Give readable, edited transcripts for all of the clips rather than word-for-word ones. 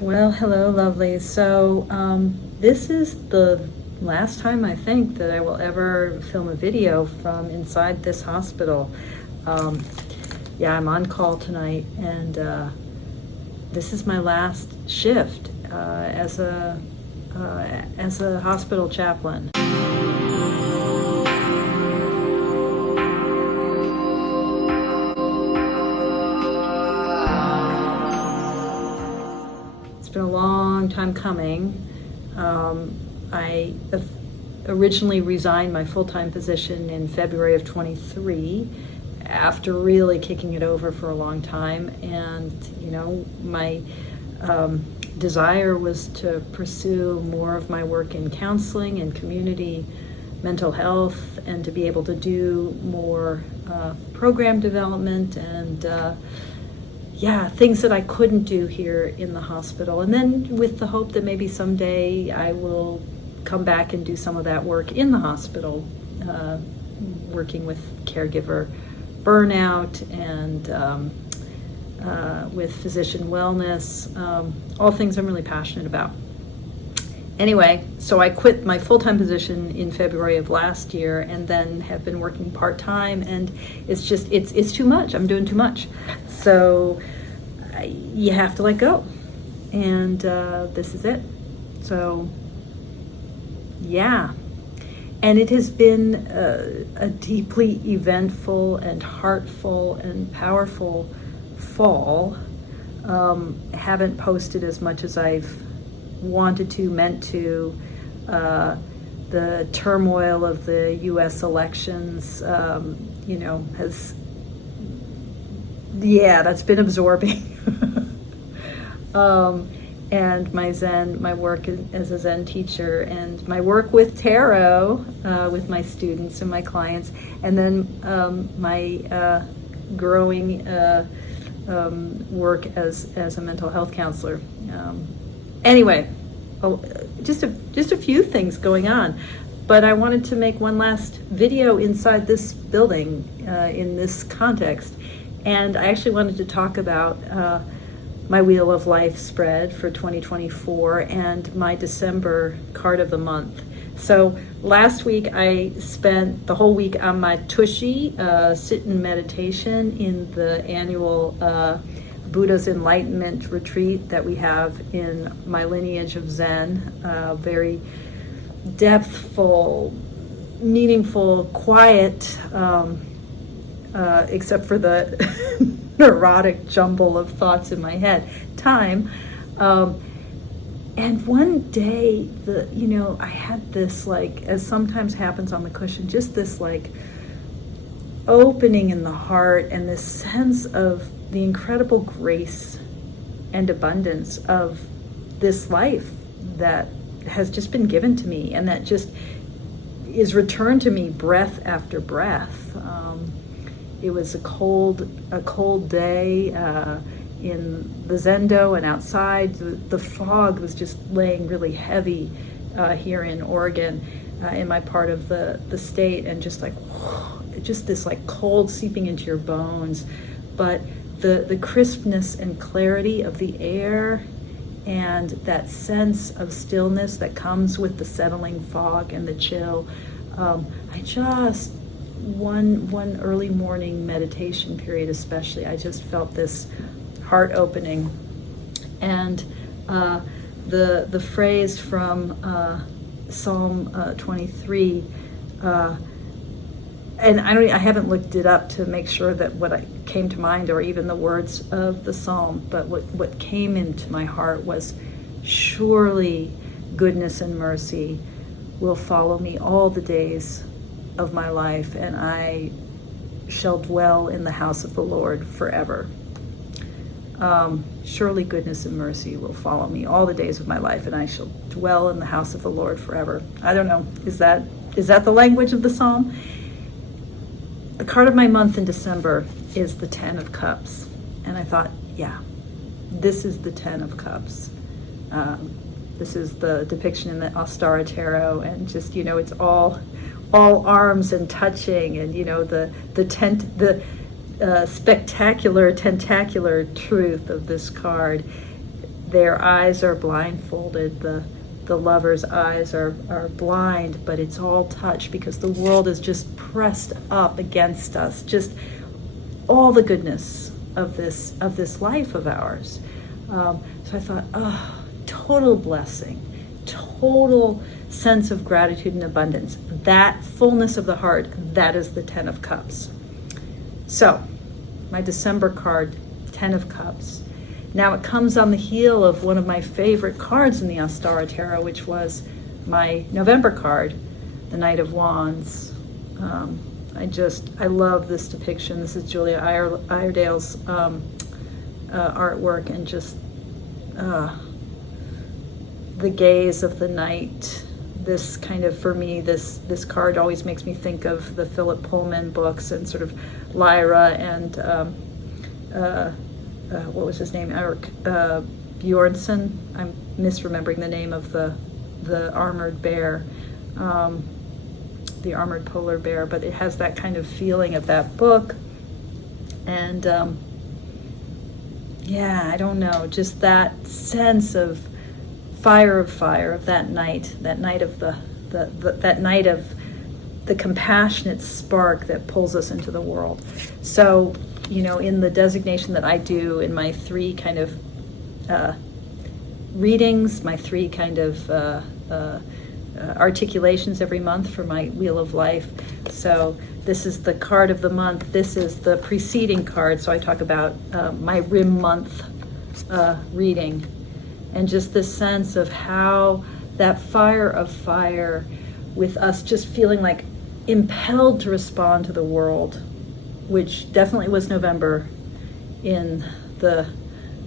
Well, hello, lovely. This is the last time I think that I will ever film a video from inside this hospital. Um, yeah, I'm on call tonight, and this is my last shift as a hospital chaplain. It's been a long time coming. I originally resigned my full-time position in February of 23 after really kicking it over for a long time. And, my desire was to pursue more of my work in counseling and community mental health, and to be able to do more program development and things that I couldn't do here in the hospital. And then with the hope that maybe someday I will come back and do some of that work in the hospital, working with caregiver burnout and with physician wellness, all things I'm really passionate about. Anyway, so I quit my full-time position in February of last year, and then have been working part-time, and it's too much. I'm doing too much. So you have to let go. And this is it. So yeah. And it has been a deeply eventful and heartful and powerful fall. Haven't posted as much as I've wanted to, meant to. The turmoil of the U.S. elections, has, that's been absorbing. And my work as a Zen teacher, and my work with tarot, with my students and my clients, and then my growing work as a mental health counselor. Anyway, just a few things going on, but I wanted to make one last video inside this building in this context, and I actually wanted to talk about my Wheel of Life spread for 2024 and my December card of the month. So last week I spent the whole week on my Tushy sit-in meditation in the annual Buddha's Enlightenment retreat that we have in my lineage of Zen. Very depthful, meaningful, quiet, except for the neurotic jumble of thoughts in my head time. And one day, I had this, as sometimes happens on the cushion, just this opening in the heart, and this sense of the incredible grace and abundance of this life that has just been given to me, and that just is returned to me breath after breath. It was a cold day in the Zendo and outside. The fog was just laying really heavy here in Oregon, in my part of the state, and just this cold seeping into your bones. But the crispness and clarity of the air, and that sense of stillness that comes with the settling fog and the chill. One early morning meditation period especially, I just felt this heart opening. And the phrase from Psalm 23, and I haven't looked it up to make sure that what came to mind, or even the words of the psalm, but what came into my heart was, surely goodness and mercy will follow me all the days of my life, and I shall dwell in the house of the Lord forever. Surely goodness and mercy will follow me all the days of my life, and I shall dwell in the house of the Lord forever. I don't know, is that the language of the psalm? The card of my month in December is the 10 of Cups, and I thought, yeah, this is the 10 of Cups. This is the depiction in the Ostara Tarot, and just, it's all arms and touching, and the spectacular tentacular truth of this card their eyes are blindfolded, the lover's eyes are blind, but it's all touch because the world is just pressed up against us, just all the goodness of this life of ours. So I thought, oh, total blessing, total sense of gratitude and abundance. That fullness of the heart, that is the Ten of Cups. So, my December card, Ten of Cups. Now it comes on the heel of one of my favorite cards in the Ostara Tarot, which was my November card, the Knight of Wands. I love this depiction. This is Julia Iredale's artwork, and just the gaze of the knight. This kind of, for me, this card always makes me think of the Philip Pullman books and sort of Lyra and what was his name? Eric Bjornsson. I'm misremembering the name of the armored bear, the armored polar bear, but it has that kind of feeling of that book. And yeah, I don't know, just that sense of fire of that night of that night of the compassionate spark that pulls us into the world. So, in the designation that I do in my three kind of readings, my three kind of articulations every month for my Wheel of Life. So this is the card of the month. This is the preceding card. So I talk about my Rim month reading, and just this sense of how that fire of fire, with us just feeling like impelled to respond to the world, which definitely was November, in the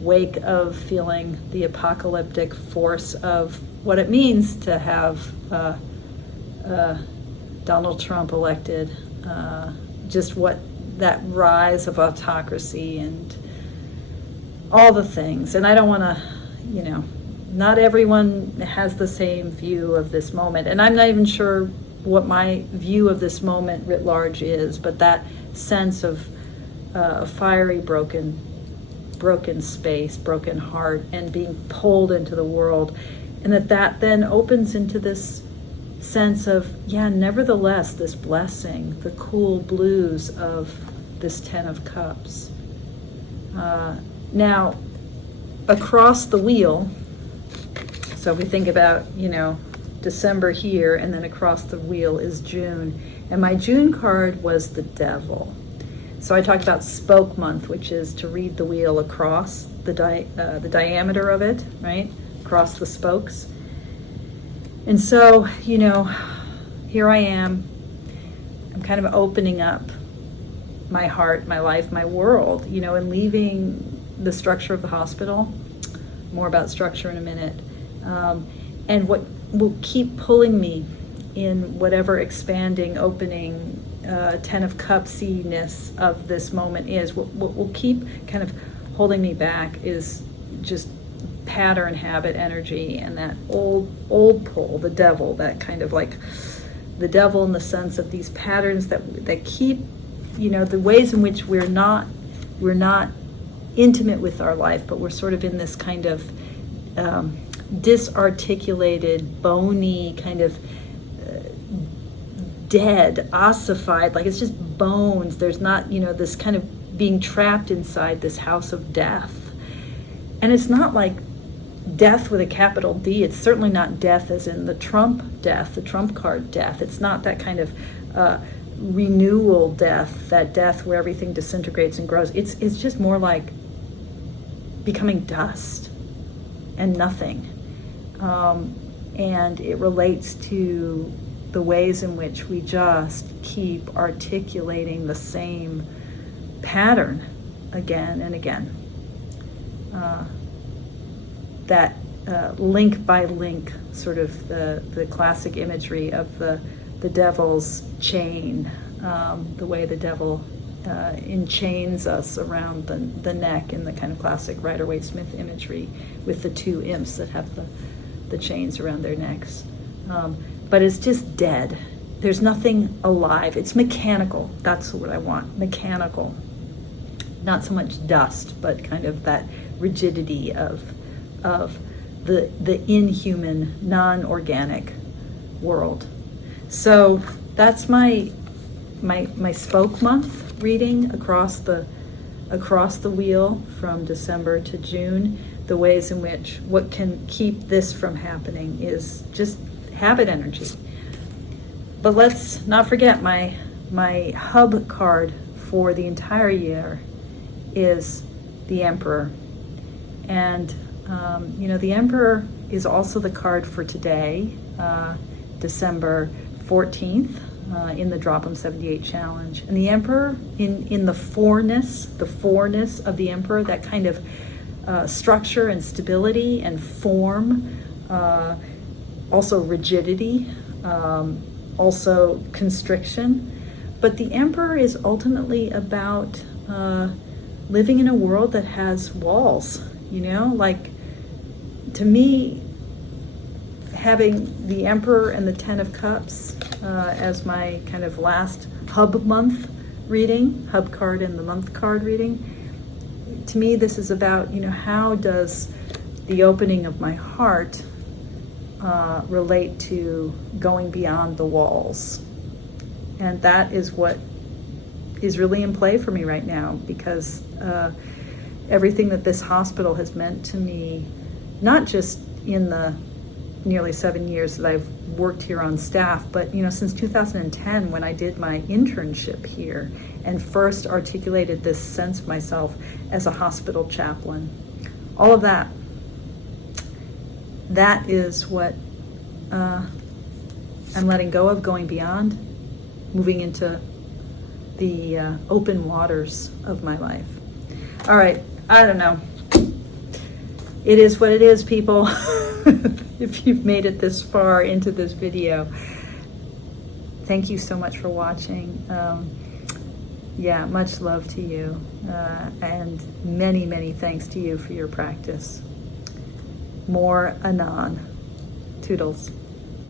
wake of feeling the apocalyptic force of what it means to have Donald Trump elected, just what that rise of autocracy and all the things. And I don't want to, not everyone has the same view of this moment, and I'm not even sure what my view of this moment writ large is, but that sense of a fiery broken space, broken heart, and being pulled into the world, and that then opens into this sense of, nevertheless, this blessing, the cool blues of this Ten of Cups. Now, across the wheel, so if we think about, December here, and then across the wheel is June. And my June card was the Devil. So I talked about spoke month, which is to read the wheel across the diameter of it, right? Across the spokes. And so, here I am. I'm kind of opening up my heart, my life, my world, and leaving the structure of the hospital. More about structure in a minute. And what will keep pulling me in whatever expanding, opening, Ten of Cups-iness of this moment is, what will keep kind of holding me back is just pattern, habit, energy, and that old pull, the devil, that kind of like the devil in the sense of these patterns that keep, the ways in which we're not intimate with our life, but we're sort of in this kind of disarticulated, bony, kind of dead, ossified, like it's just bones. There's not, this kind of being trapped inside this house of death. And it's not like death with a capital D. It's certainly not death as in the Trump death, the Trump card death. It's not that kind of renewal death, that death where everything disintegrates and grows. It's just more like becoming dust and nothing. And it relates to the ways in which we just keep articulating the same pattern again and again. That link by link, sort of the classic imagery of the devil's chain, the way the devil enchains us around the neck in the kind of classic Rider-Waite-Smith imagery with the two imps that have the chains around their necks. But it's just dead. There's nothing alive. It's mechanical. That's what I want. Mechanical. Not so much dust, but kind of that rigidity of of the inhuman, non-organic world. So that's my spoke month reading across the wheel from December to June. The ways in which what can keep this from happening is just habit energy. But let's not forget my hub card for the entire year is the Emperor. And the Emperor is also the card for today, December 14th, in the Drop 'em 78 challenge. And the Emperor, in the fourness of the Emperor, that kind of structure and stability and form, also rigidity, also constriction. But the Emperor is ultimately about living in a world that has walls, like, to me, having the Emperor and the Ten of Cups as my kind of last hub month reading, hub card and the month card reading, to me this is about, how does the opening of my heart relate to going beyond the walls? And that is what is really in play for me right now, because everything that this hospital has meant to me, not just in the nearly 7 years that I've worked here on staff, but since 2010, when I did my internship here and first articulated this sense of myself as a hospital chaplain, all of that is what I'm letting go of, going beyond, moving into the open waters of my life. All right, I don't know. It is what it is, people. If you've made it this far into this video, thank you so much for watching. Much love to you, and many, many thanks to you for your practice. More anon. Toodles.